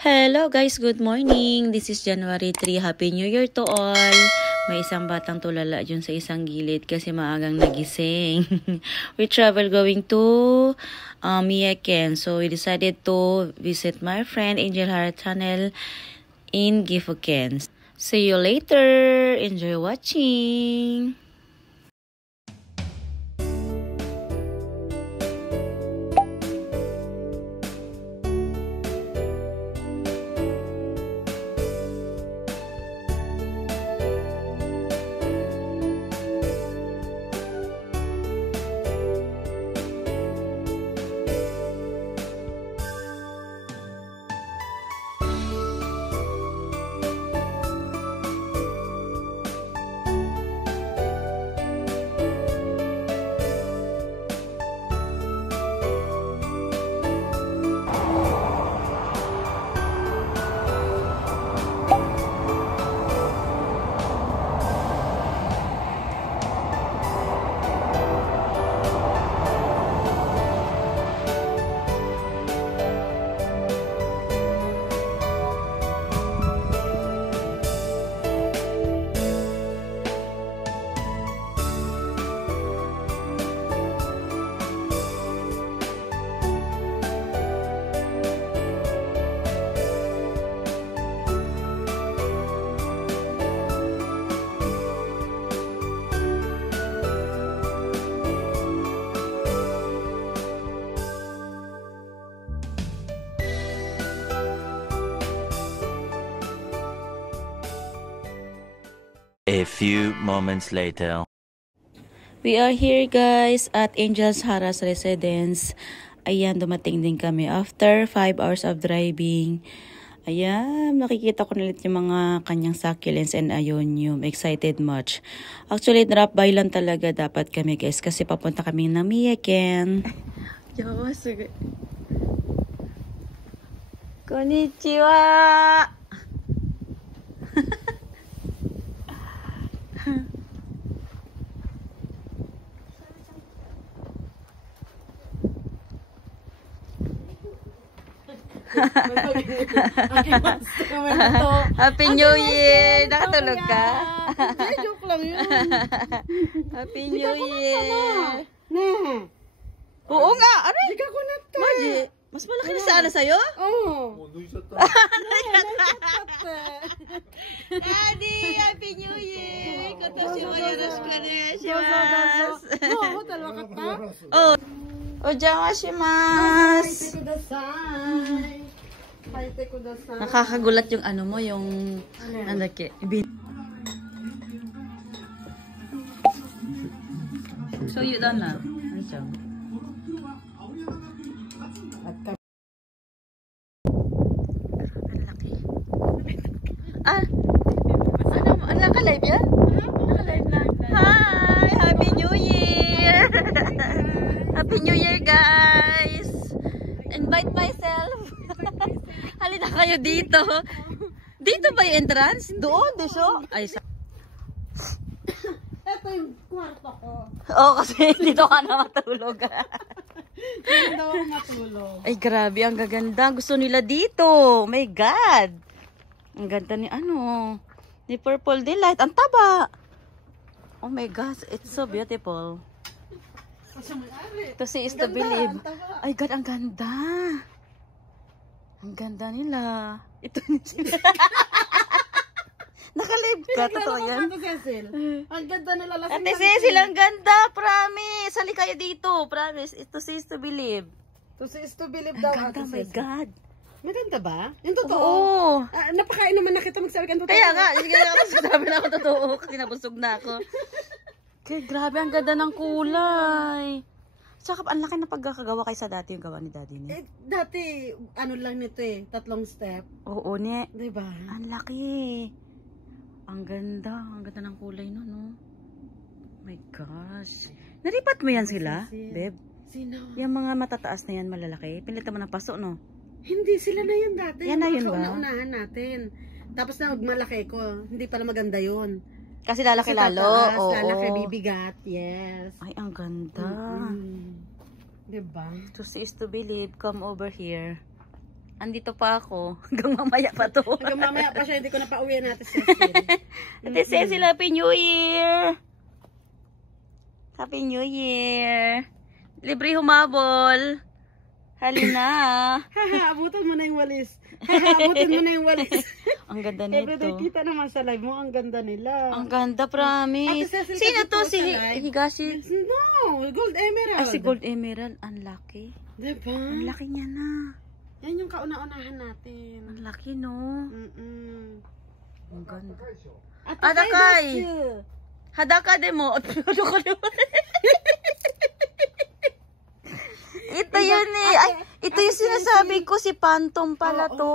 Hello guys, good morning. This is January 3. Happy New Year to all. May isang batang tulala dyan sa isang gilid kasi maagang nagising. We travel going to Miyaken. So we decided to visit my friend Angel Hara Channel in Gifuken. See you later. Enjoy watching. A few moments later. We are here guys at Angel's Hara's residence. Ayan, dumating din kami after 5 hours of driving. Ayan, nakikita ko nalit yung mga kanyang succulents and ionium. Excited much. Actually, drop by lang talaga dapat kami guys kasi papunta kami na Miyaken. Konnichiwa! Happy New Year! Nakatulog ka? Joke lang yun. Happy New Year! Oo nga, aray! Hindi ka kunat ka. Mas malaki na sana sa'yo? Oo. Daddy, Happy New Year! Kotoshi mo yoroshiku onegaishimasu. Oo, talaga ka? Oh, ojamashimashou. Nakakagulat yung ano mo, yung ano ke. So you done na. Ang laki. Ano, naka-live yan? Naka-live na. Hi! Happy New Year! Happy New Year, guys! Invite myself. Halina kayo dito. Dito ba yung entrance? Doon, diso? Ay, Ito yung kwarto ko. Oo, kasi dito ka na matulog. Hindi daw ako matulog. Ay, grabe. Ang gaganda. Gusto nila dito. Oh my God. Ang ganda ni ni Purple Delight. Ang taba. Oh my gosh. It's so beautiful. To see is to believe. Ay, God. Ang ganda. Ang ganda nila. Ito nila. Naka-live ka. Totoo yan. Ang ganda nila lasing. Ate Cecil, ang ganda. Promise. Sali kayo dito. Promise. To see is to believe. To see is to believe daw. Ang ganda. My God. Maganda ba? Yung totoo? Oo. Napakain naman na kita magsabi ka ng totoo. Kaya nga. Sabi na ako totoo. Kasi nabusog na ako. Kaya grabe. Ang ganda ng kulay. Tsaka ang laki na pagkakagawa kaysa dati yung gawa ni Daddy niya. Dati, ano lang nito 3 step. Oo, ne. Diba? Ang laki. Ang ganda. Ang ganda ng kulay no, no? My gosh. Naripat mo yan sila, babe? Sino? Yung mga matataas na yan, malalaki. Pinilitan mo ng paso, no? Hindi, sila na yun dati. Yan na yun ba? Kauna-unahan natin. Tapos na malaki ko. Hindi pala maganda yun. Kasi lalaki lalo. Oo. Lalaki, bibigat. Yes. Ay, ang ganda. Diba? To see is to believe. Come over here. Andito pa ako. Hanggang mamaya pa to. Hanggang mamaya pa siya, hindi ko na pauwi natin Cecil. Ate Cecil, Happy New Year! Happy New Year! Libre humabol! Halina! Haha, abutan mo na yung walis. Haha, abutan mo na yung walis. Ang ganda nito. Everyday kita naman sa live mo, ang ganda nila. Ang ganda, promise. Ate Cecil, Sino kasi to? po Si sa live. Higashi? No, Gold Emerald. Ah, si Gold Emerald. Ang laki. Diba? Ang laki niya na. Yan yung kauna-unahan natin. Ang laki, no? Ang ganda. Adakay! Hadaka demo. Hadaka demo. Ito yun eh. Ay, ito yung sinasabi ko. Si Phantom pala to.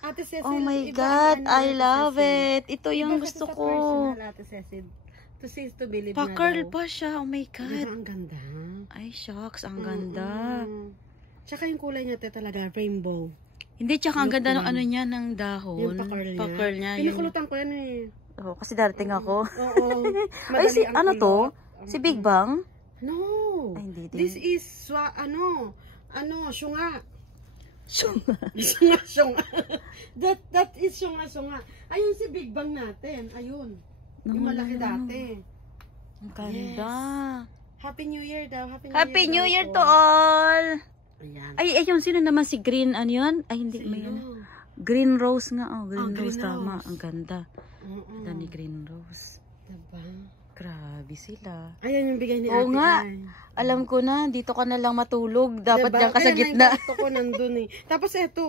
Ate Cecil, Oh my iba God. ang ano, I Ate love Cecil. it. Ito yung Iba gusto kasi sa ko. personal, Ate Cecil. To see is to believe na Pa-curl daw. pa siya. Oh my Diba, God. ang ganda. Ay, shucks. Ang ganda. Tsaka yung kulay niya te talaga, rainbow. Hindi, tsaka ang ganda ng ano niya, ng dahon. Yung pa-curl niya. Pa-curl niya. Yung... Pinukulutan ko yan eh. Oh, kasi darating ako. Oo. Ay, si, Madali ang ano to? kulot. Si Big Bang? No. Ay, hindi din. This is, syunga. Syunga. Syunga. That is syunga. Ayun si Big Bang natin. Ayun. Yung malaki dati. Ang ganda. Happy New Year daw. Happy New Year daw to po. all! Ayan. Ay, ayun, sino naman si Green, ano yun? Ay, hindi, may Sino? ano. Green Rose nga, oh, Green Green Rose, tama. Rose. Ang ganda. Oo. Ganda ni Green Rose. Diba? Grabe sila. Ayan yung bigay ni Oo Ate nga. Ay. Alam ko na, dito ka na lang matulog. Dapat Diba? diyan ka sa Kaya gitna. na yung kwarto ko nandun eh. Tapos eto,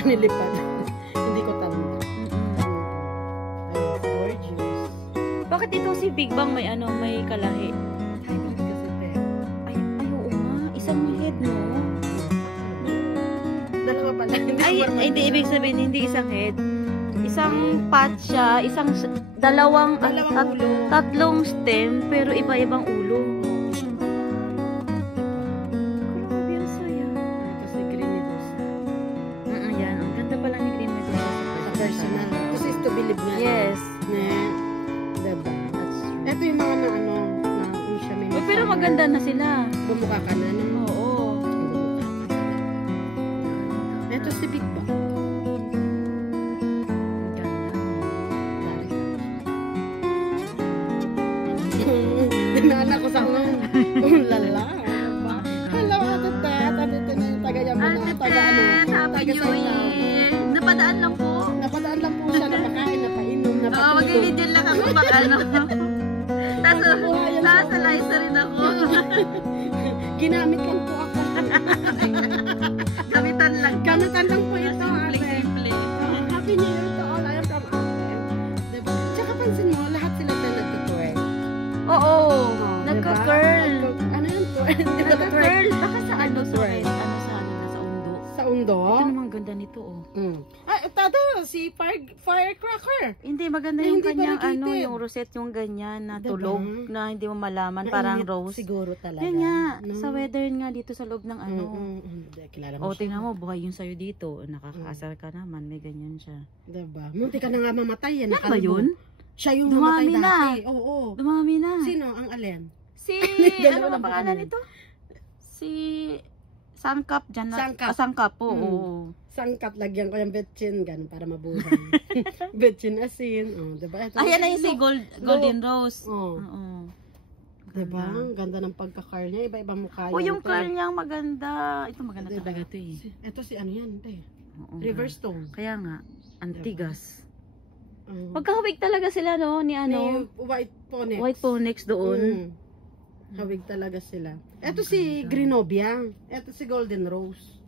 nilipad. Hindi ko tanda. Ayun, gorgeous. Bakit ito si Big Bang may ano, may kalahi? Hybrid kasi te. Ay, oo nga. Isang head, no? Dalawa pala. Hindi ibig sabihin, hindi isang head. Isang pot siya, dalawang ulo. tatlong stem, pero iba-ibang ulo. Grabe, ang saya. Ito si Green Medusa. Yan, ang ganda pala ni Green Medusa Sa personal. Kasi is to believe nga. Yes. Ne. Diba? That's true. Ito yung mga na ano, na siya may Oh, pero maganda na sila. bumukha ka na. No? Oo. Ito si Big Bang. Ang ganda. Dinaanak ko sa nung lala. Hello, Ate Tet. Ate Tet na yung taga-yaman na. Taga-ano. Happy New Year! Napadaan lang po. Napadaan lang po siya. Napakain, napainom, Oo, napatulog. mag-video lang ako pag ano. Tapos, nasa live rin ako. Ginamit lang po ako. Gamitan lang. Gamitan lang po ito, ate. Simple. Happy New Year to all. Ayaw from ate. Diba? Tsaka pansin mo, lahat sila na nagtutwerk. Oo. Diba? Nagka-curl. Ano yun? Twerk? Nagka-curl. Baka sa ano, Nagka-curl. ano sa ano, sa undo. Sa undo? Ito naman ganda nito, oh. Ay, tata, si firecracker. Hindi, maganda Eh, yung hindi kanyang variegated. ano, yung rosette, yung ganyan na Diba? tulog na hindi mo malaman, parang Mainit rose. Siguro talaga. Yan nga, no? sa weather nga dito sa loob ng ano. Kilala mo O, tingnan mo, buhay yung sa'yo dito. Nakakaasar ka naman, may ganyan siya. Diba? Munti ka na nga mamatay. Yan ba yun? Siya yung Dumami namatay na. dati. Oo. Dumami na. Sino ang alin? Si, Dalawa ano lang ang pangalan ba nito? Si Sangkap dyan na. Sangkap. Sangkap po, oo. Sangkap, lagyan ko yung betchin, ganun, para mabuhay. Betchin asin. Oh, diba? Ito, Ayan na yung si Golden Rose. Oh. Oo. Diba? Ang ganda ng pagka-curl niya. Iba-iba mukha O, yung yan, te. curl niyang maganda. Ito maganda Diba? talaga ito eh. Ito si ano yan, te. Oo, Reverse tone. Kaya nga, antigas. Oh. Magkahawig talaga sila, no? Ni ano? Ni white phoenix. White Phoenix doon. Hawig talaga sila. Ito si Grenobia. Ito si Golden Rose.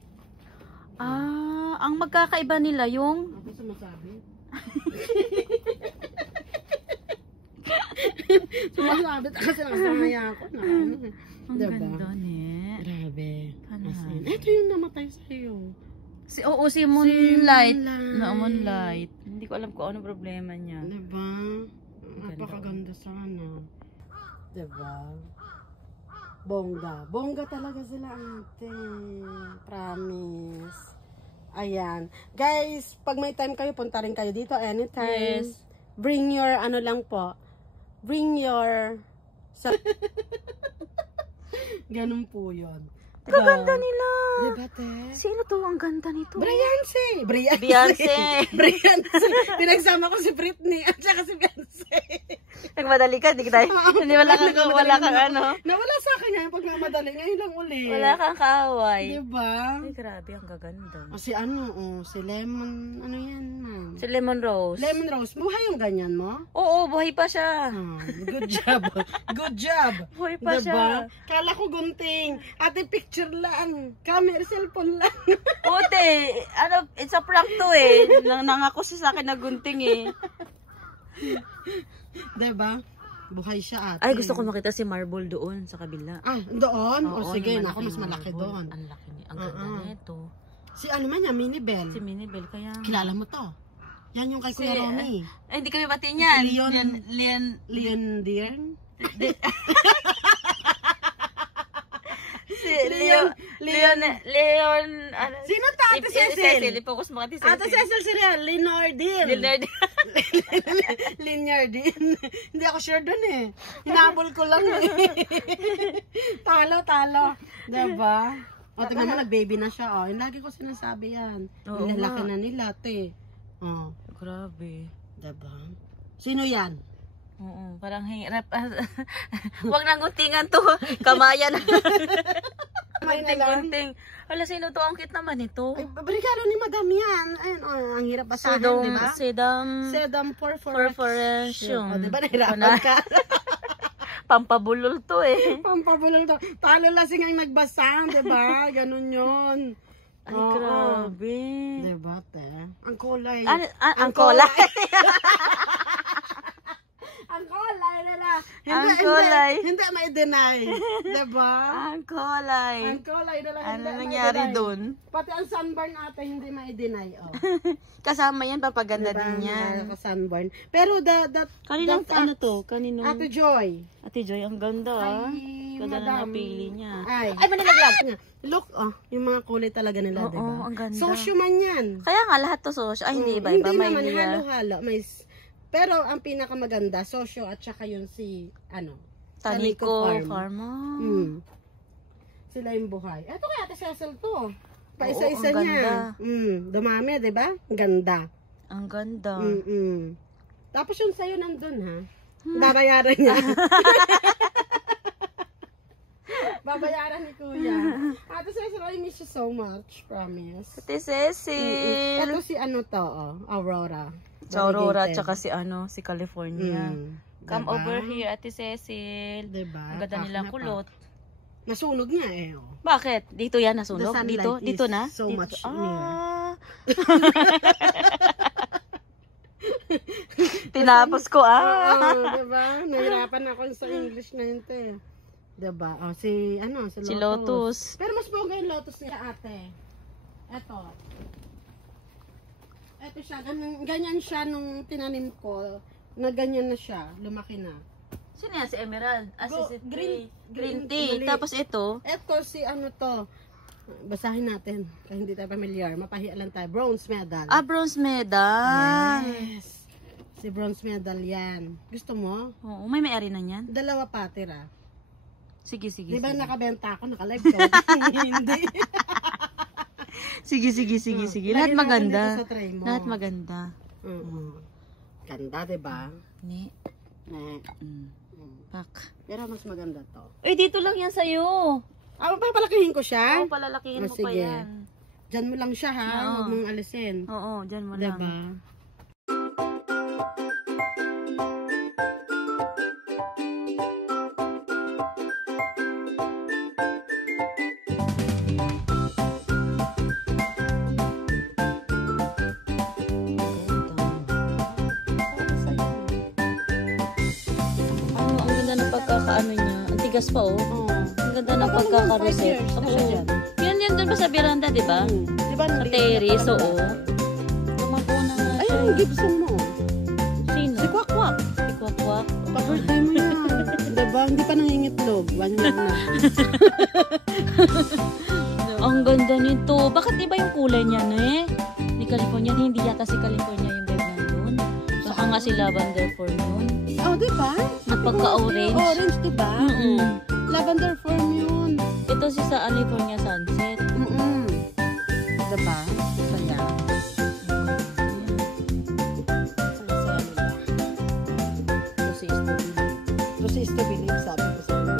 Ah, ang magkakaiba nila yung Ako sumasabi. Sumasabi kasi nakasamaya ako na. ang Diba? ganda, ne? Grabe. Ano? As in, ito yung namatay sa'yo. Si Moonlight. Moonlight. Na Moonlight. Hindi ko alam kung ano problema niya. Diba? Napakaganda sana. Diba? Bongga. Bongga talaga sila, ate. Promise. Ayan. Guys, pag may time kayo, punta rin kayo dito anytime. Yes. Bring your, ano lang po. Bring your... Ganun po yun. Ang ganda nila. Diba, te? Sino to? Ang ganda nito. Beyonce. Beyonce. Beyonce. Pinagsama ko si Britney at saka si Beyonce. Nagmadali ka, di tayo. Hindi wala kang ano. Nawala sa akin yan pag mamadali. Ngayon lang uli. Wala kang kaaway. Diba? Ay, grabe, ang gaganda. O si ano, si Lemon, ano yan, ma'am? Si Lemon Rose. Lemon Rose. Buhay yung ganyan mo? Oo, buhay pa siya. Good job. Good job. Buhay pa siya. Kala ko gunting. Ate, picture lang. Camera, cellphone lang. Puti, ano, it's a prank to eh. Nangako siya sa akin na gunting eh. Diba? Buhay siya, ate. Ay, gusto ko makita si Marble doon sa kabila. Ah, doon? O Oo, sige, yung ako mas malaki Marble. doon. Ang laki niya. Ang ganda nito. Si ano man yan, Mini Bell. Si Minibel, kaya... Kilala mo to? Yan yung kay Kuya Romy. Ay, hindi kami pati niyan. Leon Deern? Si Leon, ano? Sino to? Ate Cecil? Focus mo Ate Cecil. Ate Cecil sila, Leonardine. Leonardine. Hindi ako sure dun eh. Hinabol ko lang eh. Talo. Diba? O, tingnan mo, nag-baby na siya. Oh. Yung lagi ko sinasabi yan. Oo Nilalaki nga. na nila, te. Oh. Grabe. Diba? Sino yan? Oo, parang hirap. Huwag nang guntingan to. Kamayan. Gunting. Wala, sino to? Ang cute naman ito. Ay, regalo ni Madam yan. Ayun, oh, ang hirap basahin, diba? Sedam perforation. O, diba? Nahirapan ka. Pampabulol to eh. Pampabulol to. Talo lasing ang nagbasa, diba? Ganun yun. Ay, Oo. grabe. Diba, te? Ang kulay. Ang kulay. Ang kulay nila. Ang kulay. Hindi ma-deny. Diba? Ang kulay. Ang kulay nila. Ano hindi nangyari ma-deny. dun? Pati ang sunburn ate, hindi ma-deny. Oh. Kasama yan, papaganda Diba? din yan. Ang sunburn. Pero Kaninong the ano to? Kaninong? Ate Joy. Ate Joy, ang ganda ah. Ay, Ganda na madam. napili niya. Ay, manilaglag. Look, yung mga kulay talaga nila, Oo, diba? ang ganda. Sosyo man yan. Kaya nga, lahat to sosyo. Ay, hindi iba-iba. Hindi May naman, niya. halo-halo. Pero ang pinakamaganda, sosyo at saka yun si, Tanico Farm. Farm. Sila yung buhay. Eto kaya Ate Cecil to. Oo, Paisa-isa ang niya. ganda. Dumami, diba? Ang ganda. Ang ganda. Tapos yung sa'yo nandun, ha? Babayaran niya. Babayaran ni Kuya. Ate Cecil, I miss you so much. Promise. Ate Cecil. Ito si Aurora. Si Aurora, Variegated. tsaka si California. Come Diba? over here, Ate Cecil. Diba? Ang ganda nilang kulot. Nasunog nga eh. Oh. Bakit? Dito yan The nasunog? sunlight Dito? is Dito na? so Dito. much near. Tinapos ko Oo, diba? Nahirapan ako sa English na yun, te. Diba? O, si Lotus. Si Lotus. Pero mas bongga yung Lotus niya, ate. Eto. Eto siya. Ganyan siya nung tinanim ko. Na ganyan na siya. Lumaki na. Sino yan? Si Emerald? Si green tea. tea. Tapos ito? Eto si to. Basahin natin. Kaya hindi tayo familiar. Mapahiya lang tayo. Bronze medal. Bronze medal. Yes. Si bronze medal yan. Gusto mo? Oo, may may-ari na yan. Dalawa pa, tira. Sige. Di ba nakabenta ako, naka-live ko? Hindi. Sige. Lahat Lagyan natin maganda. dito sa tray mo. Lahat maganda. Ganda, diba? Ni. Mm. Pak. Pero mas maganda to. Dito lang yan sa'yo. Papalakihin ko siya? Oo, palalakihin mo pa sige. yan. Diyan mo lang siya, ha? Oo. Huwag mong alisin. Oo, dyan mo Diba? lang. Ang ganda ng pagkakaano niya. Ang tigas pa, oh. Oo. Ang ganda ng pagkakareset. Yan doon ba sa veranda, di ba? Diba? Sa terrace, oo. Tumapo na nga siya. Ayun, Gibson mo. Sino? Si Kwakwak. Si Kwakwak. Pa-birthday mo yan. Diba? Hindi pa nangingitlog. Banyan na. Ang ganda nito. Bakit iba yung kulay niya, eh? Ni California, hindi yata si California yung ganyan doon. Baka nga si Lavender Form yun. Oh, diba? Napagka-orange. Orange, diba? Lavender form yun. Ito si sa California Sunset. Diba? Saya. Saya nila. To see is to believe, sabi ko sa inyo.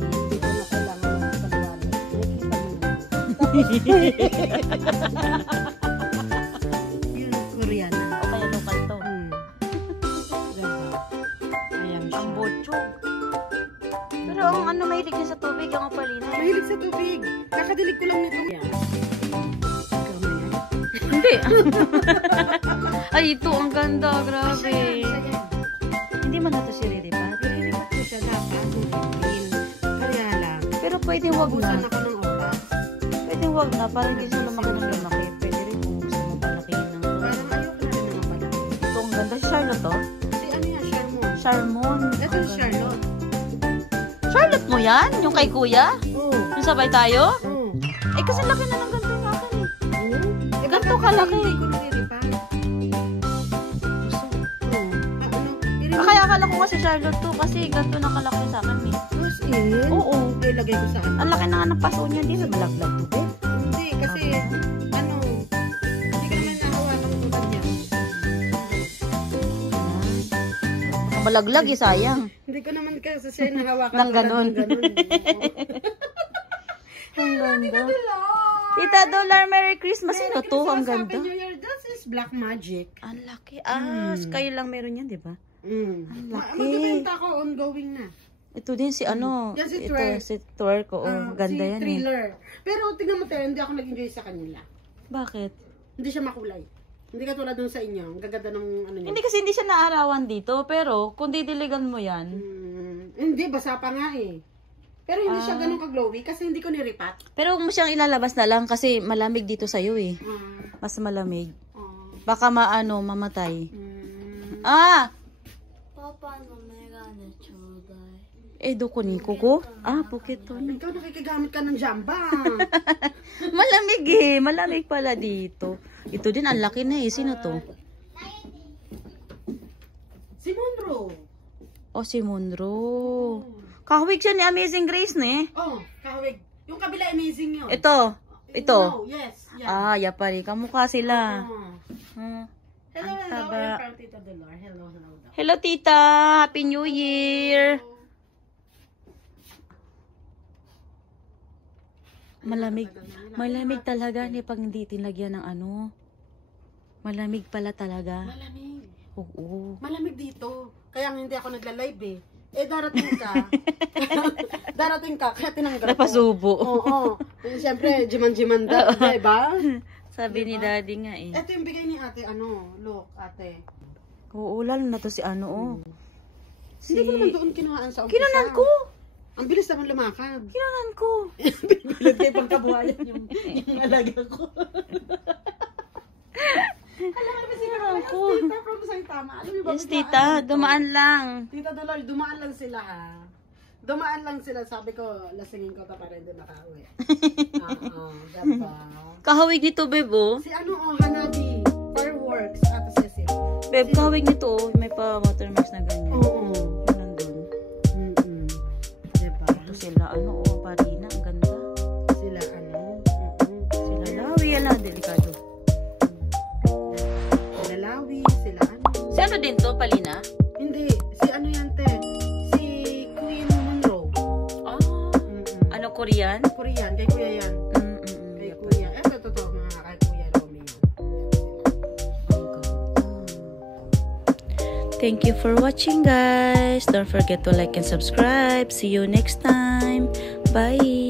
Hindi ko na kailangan ng paliwanag. Nakikita mo na. Yun, Koreana. O kaya local to. Diba? Ayan siya. Ang bochog. Pero ang mahilig niya sa tubig, ang opalina. Mahilig sa tubig. Kakadilig ko lang nito. Yan. Hindi. Ay, ito ang ganda. Grabe. Hindi man nato si Riri pa. Nililipat ko siya dapat ng 15. Kaya lang. Pero pwede wag Ubusan na. ako ng oras. Pwede wag na. Para hindi siya lumaki ng lumaki. Pwede rin kung gusto mo palakihin ng Parang ayoko na rin naman pala. ito ang ganda. Si Charlotte to? Si ano yan, Charmon. Charmon. Ito yung Charlotte. Charlotte mo yan? Yung kay kuya? Oo. Yung sabay tayo? Oo. Kasi laki na ng ganito yung akin eh. Ganito Bakit kalaki. Hindi ko nililipat. Oo. Ano? Kaya akala ko nga si Charlotte to kasi ganito nakalaki sa akin eh. Close in? Oo. Ilagay ko sa ano. Ang laki na nga ng paso niya. Hindi na malaglag to, be. Hindi, kasi ano, hindi ka naman nahawakan ng kanya. Baka malaglag eh, sayang. Hindi ko naman kasi siya nahawakan Nang ganun. Ang ganda. Tita Dollar, Merry Christmas. Sino to? Ang ganda. New Year, that is Black Magic. Ang laki. Kayo lang meron yan, di ba? Ang laki. Magbibenta ko, ongoing na. Ito din si ano. Yan si ito, Twerk. si Twerk. Oo, ganda si yan eh. Thriller. Pero tingnan mo tayo, hindi ako nag-enjoy sa kanila. Bakit? Hindi siya makulay. Hindi katulad dun sa inyo. Ang gaganda ng ano niya. Hindi kasi hindi siya naarawan dito. Pero kung didiligan mo yan. Hindi, basa pa nga eh. Pero hindi siya ganun ka-glowy kasi hindi ko niripat. Pero huwag mo siyang ilalabas na lang kasi malamig dito sa'yo eh. Mas malamig. Baka mamatay. Papa no megane chodai. Dokunin ko? Pukit to. Ikaw nakikigamit ka ng jamba. Malamig eh. Malamig pala dito. Ito din, ang laki na eh. Sino to? Si Monroe. Si Monroe. Kahawig siya ni Amazing Grace, ne? Kahawig. Yung kabila amazing yun. Ito. No, yes. Yeah. Yapari. Kamukha sila. Hello, Ang hello. taba. You're from Tita Dolor. Hello, hello. Hello, tita. Happy New Year. Malamig. Malamig talaga ni pag hindi tinlagyan ng ano. Malamig pala talaga. Malamig. Oo. Malamig dito. Kaya hindi ako nagla-live eh. darating ka. Darating ka, kaya tinanggal ko. Napasubo. Oo. Siyempre, jiman-jiman daw, diba? Sabi ni daddy nga eh. Ito yung bigay ni ate, look, ate. Oo, lalo na to si ano, oh. Hindi ko naman doon kinuhaan sa umpisa. Kinanan ko! Ang bilis naman lumakad. Kinanan ko! Bibilad kayo pang kabuhayan yung alaga ko. Alam mo ba sila Ako. tita from Saitama? Alam mo ba? Yes, tita. Dumaan lang. Tita Dolor, dumaan lang sila ha. Dumaan lang sila. Sabi ko, lasingin ko pa rin din makauwi. Oo, diba? Kahawig nito, bebo. Si Hanabi. Fireworks. Ate Cecil. Beb, kahawig nito, oh. May pa watermarks na ganyan. Oo. Yun nandun. Diba? Ito sila, Parina. Ang ganda. Sila Sila lawi. Ala, delikado. Sila Lawi. Sila Si ano din to, Palina? Hindi. Si yan, te? Si Queen Monroe. Ano, Korean? Korean. Kay Kuya yan. Kay Kuya. Ito, totoo mga kay Kuya Romy. Thank you for watching, guys. Don't forget to like and subscribe. See you next time. Bye.